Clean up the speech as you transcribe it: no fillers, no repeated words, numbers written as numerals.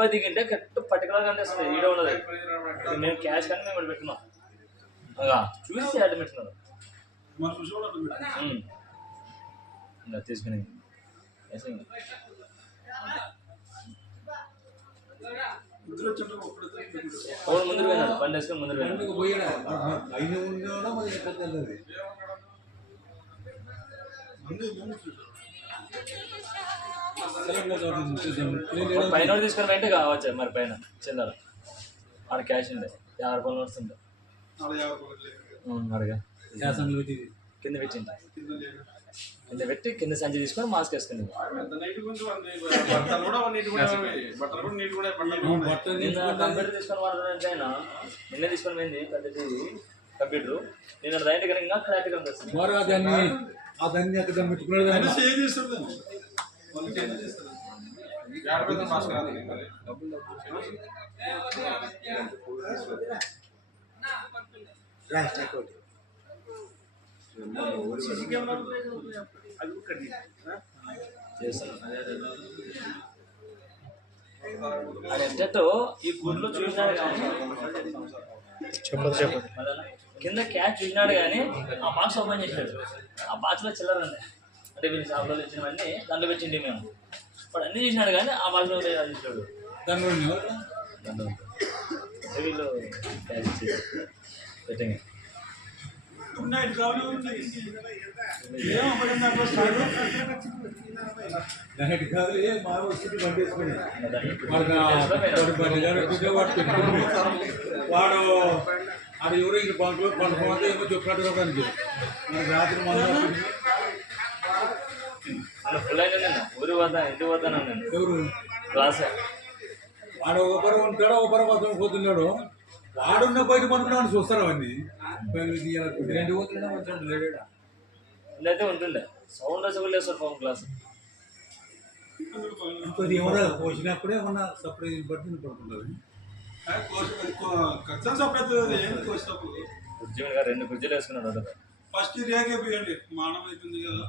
పోయి దిగింటే కరెక్ట్ పర్టికులర్గా అనిపిస్తుంది ఈడ ఉండదు. మేము క్యాష్ కానీ మేము పెట్టుకున్నాం చూసి అడ్డు పెట్టుకున్నారు ఇంకా తీసుకుని ముందు పోయినాడు బండి వేసుకొని ముందు పైన తీసుకొని వెంటే కావచ్చు మరి పైన చిల్లర ఆడ క్యాష్ ఉండే 50 రూపాయలు వస్తుంది అడగా కింద పెట్టింది కింద పెట్టి కింద సంచి తీసుకొని మాస్క్ వేసుకుని కంప్యూటర్ తీసుకొని వాడంటే ఆయన నిన్న తీసుకొని పోయింది పెద్దది కంప్యూటర్ నేను రైట్ కనుక ఇంకా క్లారిటీగా అనిపిస్తుంది. అది ఎంతో ఈ గుడ్లు చూసినాడు కానీ చెప్పదు కింద క్యాష్ చూసినాడు కానీ ఆ బాక్స్ ఓపెన్ చేశాడు. ఆ బాక్స్లో చిల్లర ఉంది అంటే వీళ్ళు షాప్లో ఇచ్చినవన్నీ దాంట్లో పెట్టిండి మేము ఇప్పుడు అన్నీ చూసినాడు కానీ ఆ బాక్స్లో చూసాడు వీళ్ళు క్యాష్ ఇచ్చేది పెట్టండి. వాడు అది ఎవరో ఇంక బంకులో పండుకోమంటే ఏమో చెప్పినట్టు రాత్రి ఫుల్ అయినా ఊరి పోతా ఇంటికి పోతాను ఎవరు క్లాస్ వాడు ఒకరు ఉంటాడు ఒకరు మొత్తం పోతున్నాడు. వాడున్న బయట పనుకున్నాడు చూస్తారు అవన్నీ 2 అయితే ఉంటుండే సౌండ్ అసలు లేదు సార్ ఫోన్ క్లాస్ ఏమన్నా పోసినప్పుడే ఏమన్నా సపరేట్ బట్టి పడుతుంటుంది. కుర్జీలు గారు 2 కుర్జీలు వేసుకున్నాడు ఫస్ట్ రియాగే పోయండి మానవ అవుతుంది కదా.